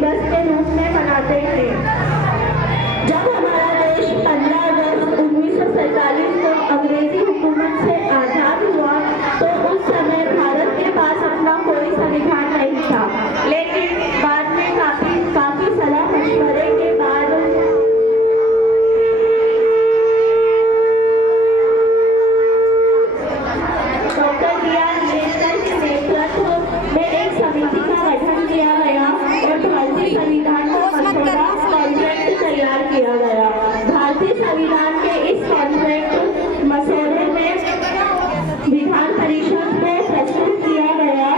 दिवस के रूप में मनाते हैं। जब हमारा देश 15 अगस्त 1947 को अंग्रेजी हुकूमत से आज़ाद हुआ तो उस समय भारत के पास अपना कोई संविधान नहीं था, लेकिन बाद में काफी सलाह मशवरे के बाद डॉक्टर B.R. अम्बेडकर के नेतृत्व में एक समिति का गठन किया गया और भारतीय संविधान का मसौदा कॉन्ट्रैक्ट तैयार किया गया। भारतीय संविधान के इस कॉन्ट्रैक्ट मसौदे में विधान परिषद में प्रस्तुत किया गया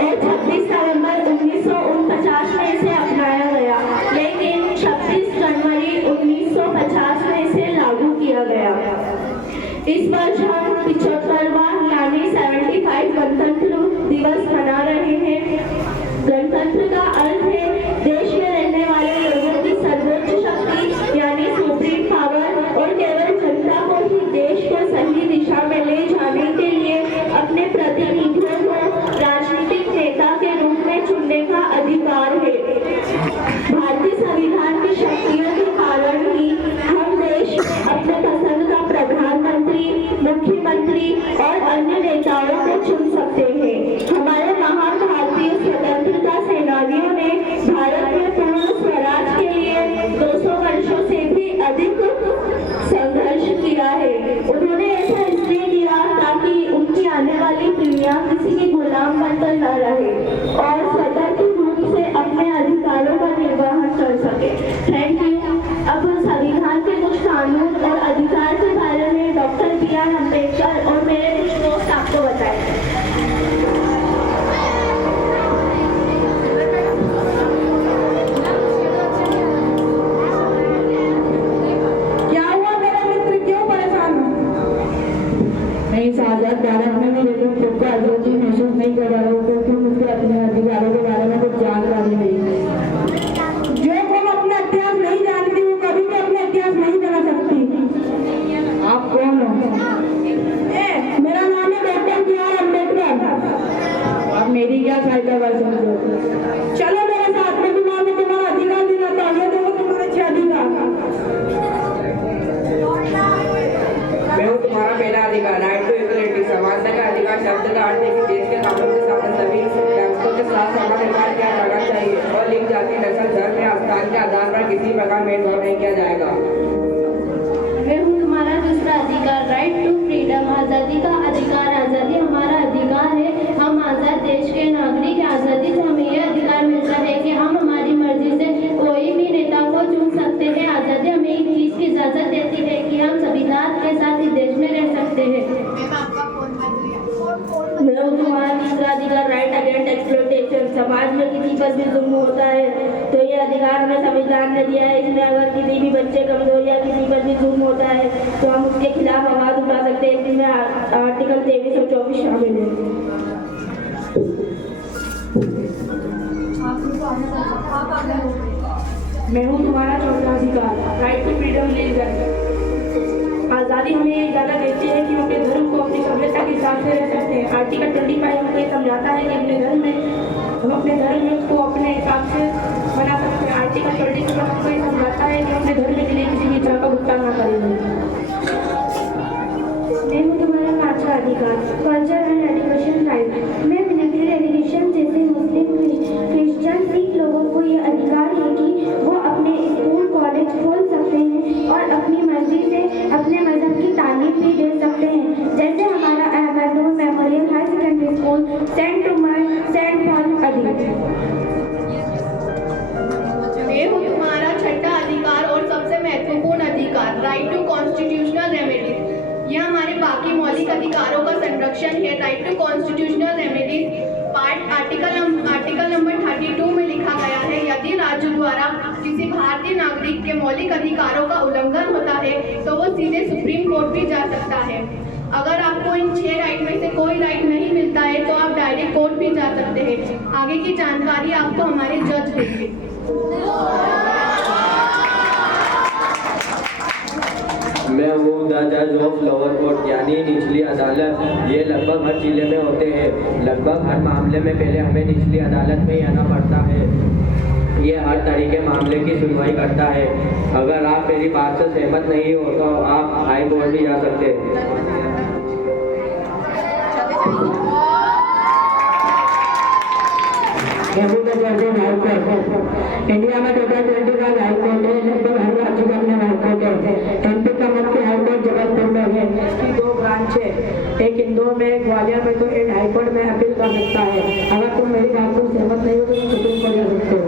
और 26 नवंबर 1949 में इसे अपनाया गया, लेकिन 26 जनवरी 1950 में इसे लागू किया गया। इस वर्ष हम 75वां यानी 75 गणतंत्र दिवस मना रहे हैं। गणतंत्र का अर्थ है देश में रहने वाले लोगों की सर्वोच्च शक्ति यानी सुप्रीम पावर, और केवल जनता को ही देश को सही दिशा में ले जाने के लिए अपने प्रतिनिधियों को राजनीतिक नेता के रूप में चुनने का अधिकार है। भारतीय संविधान की शक्तियों के कारण ही हम देश में अपने पसंद का प्रधानमंत्री, मुख्यमंत्री और अन्य नेताओं को चुन सकते हैं। हमारे महान भारतीय स्वतंत्रता सेनानियों ने भारत में पूर्ण स्वराज के लिए 200 वर्षों से भी अधिक संघर्ष किया है। उन्होंने ऐसा इसलिए किया ताकि उनकी आने वाली पीढ़ियां किसी के गुलाम बनकर न रहे और स्वतंत्र रूप से अपने अधिकारों का निर्वहन कर सके। Thank you. अब संविधान के कुछ कानून और अधिकार के बारे में डॉक्टर B.R. अम्बेडकर और मेरे कुछ दोस्त आपको बताएंगे। आजाद भारत में मेरे लोग खुद को आजादी महसूस नहीं कर रहा हूँ क्योंकि मुझे अपने अधिकारों के बारे में कुछ जानकारी नहीं है। जो हम अपना इतिहास नहीं जानती वो कभी भी अपना इतिहास नहीं बना सकती। आप कौन हो? मेरा नाम है डॉक्टर B.R. अम्बेडकर। आप मेरी क्या सहायता कर सकते हो? चलो मेरे साथ में, तुम्हारा अधिकार दिलाता हूँ। ये देखो तुम्हारे 6 अधिकार। मैं हूँ तुम्हारा पहला अधिकार, राइट टू इक्वलिटी, समानता का अधिकार। शब्द का अर्थ है कि देश के कानून के साथ सभी नागरिकों के साथ समान व्यवहार किया जाना चाहिए और लिंग, जाति, नस्ल, धर्म या स्थान के आधार पर किसी प्रकार भेदभाव नहीं किया जाएगा। मैं हूँ तुम्हारा दूसरा अधिकार, राइट टू फ्रीडम, आज़ादी का अधिकार। आज़ादी हमारा अधिकार है। हम आज़ाद देश के नागरिक हैं। आज़ादी से हमें यह अधिकार मिलता है कि हम हमारी मर्जी से कोई भी नेता को चुन सकते हैं। आज़ादी हमें एक चीज़ की इजाज़त देती है कि हम संविधान के साथ इस देश में रह सकते हैं। मैं हूँ तुम्हारा तीसरा अधिकार, राइट अगेंस्ट एक्सप्लॉयटेशन। समाज में किसी पर भी जुल्म होता है तो ये अधिकार हमें संविधान ने दिया है। इसमें अगर किसी भी बच्चे, कमजोर या किसी पर भी जुल्म होता है तो हम उसके खिलाफ आवाज उठा सकते हैं। इसमें आर्टिकल 23 और 24 शामिल है। मैं हूँ तुम्हारा चौथा अधिकार, राइट टू फ्रीडम लीगल। आज़ादी हमें ये इजाज़त देती है कि हम अपने धर्म को अपनी सभ्यता के हिसाब से रह सकते हैं। आर्टिकल 25 हमको ये समझाता है कि हम अपने धर्म को अपने हिसाब से बना सकते हैं। आर्टिकल 26 हमको ये समझाता है कि हम अपने धर्म के लिए किसी भी तरह का भुगतान न करेंगे। मैं हूँ तुम्हारा पांचवा अधिकार, कल्चर एंड एजुकेशन राइट। मैं मिलिट्री एजुकेशन जैसे मुस्लिम, क्रिश्चियन, सिख लोगों को यह अधिकार है कि वो अपने स्कूल, कॉलेज खोल सकते हैं और अपनी मर्जी से अपने मजहब की तालीम भी दे सकते हैं। जैसे हमारा Ahmad Noor memorial high secondary school, Saint Paul Adeeb. मैं हूँ तुम्हारा छठा अधिकार और सबसे महत्वपूर्ण अधिकार, राइट टू कॉन्स्टिट्यूशनल रेमेडीज। यह हमारे बाकी मौलिक अधिकारों का संरक्षण है। Right to constitutional remedies part article number 32 में लिखा गया है, यदि राज्य द्वारा किसी भारतीय नागरिक के मौलिक अधिकारों का उल्लंघन होता है तो वो सीधे सुप्रीम कोर्ट भी जा सकता है। अगर आपको इन 6 राइट में से कोई राइट नहीं मिलता है तो आप डायरेक्ट कोर्ट भी जा सकते हैं। आगे की जानकारी आपको हमारे जज देंगे। मैं हूँ द जज ऑफ लोअर कोर्ट यानी निचली अदालत। ये लगभग हर जिले में होते हैं। लगभग हर मामले में पहले हमें निचली अदालत में ही आना पड़ता है। ये अलग तरीके मामले की सुनवाई करता है। अगर आप मेरी बात से सहमत नहीं हो तो आप हाई कोर्ट भी जा सकते हैं। इंडिया में टोटल 25 हाई कोर्ट है, लगभग हर राज्य में अपने हाई कोर्ट है। एमपी का मुख्य हाई कोर्ट जबलपुर में है, इसकी 2 ब्रांच है, एक इंदौर में एक ग्वालियर में। तो एक हाई कोर्ट में अपील कर सकता है। अगर तुम मेरी बात से सहमत नहीं हो तो तुम सुप्रीम कोर्ट जा सकते हो।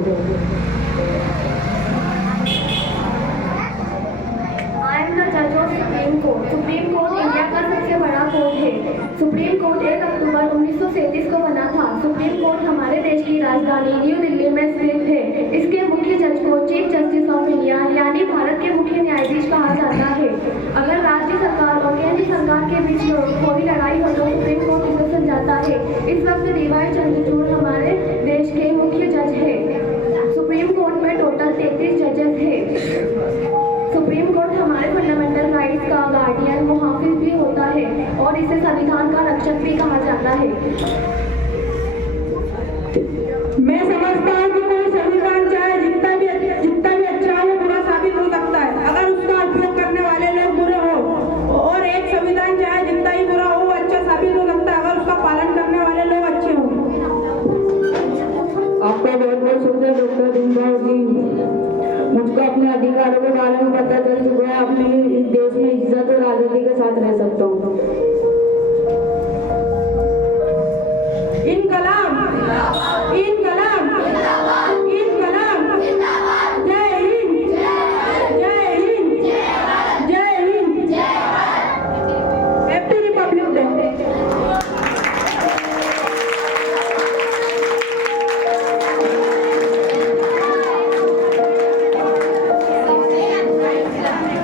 I am the judge of Supreme Court. Supreme Court India का सबसे बड़ा कोर्ट है। सुप्रीम कोर्ट 1 अक्टूबर 1937 को बना था। सुप्रीम कोर्ट हमारे देश की राजधानी न्यू दिल्ली में स्थित है। इसके मुख्य जज को चीफ जस्टिस ऑफ इंडिया यानी भारत के मुख्य न्यायाधीश कहा जाता है। अगर राज्य सरकार और केंद्र सरकार के बीच कोई लड़ाई हो तो सुप्रीम कोर्ट इसे सुलझाता है। इस वक्त डीवाई चंद्रचूड़ हमारे देश के मुख्य जज है। सुप्रीम कोर्ट में टोटल 33 जजेस है। सुप्रीम कोर्ट हमारे फंडामेंटल राइट्स का गार्डियन मुहाफिज भी होता है और इसे संविधान का रक्षक भी कहा जाता है। मैं समझता हूँ कि कोई संविधान चाहे जितना भी अच्छा हो, बुरा साबित हो सकता है अगर उसका उपयोग करने वाले लोग बुरे हो, और एक संविधान चाहे जितना ही बुरा हो वो अच्छा साबित हो सकता है अगर उसका पालन करने वाले लोग अच्छे हों। आपका बहुत बहुत शुक्रिया डॉक्टर भीमराव जी। मुझको अपने अधिकारों के बारे में पता चल चुका है। अपने इस देश में इज्जत और आज़ादी के साथ रह सकता हूँ।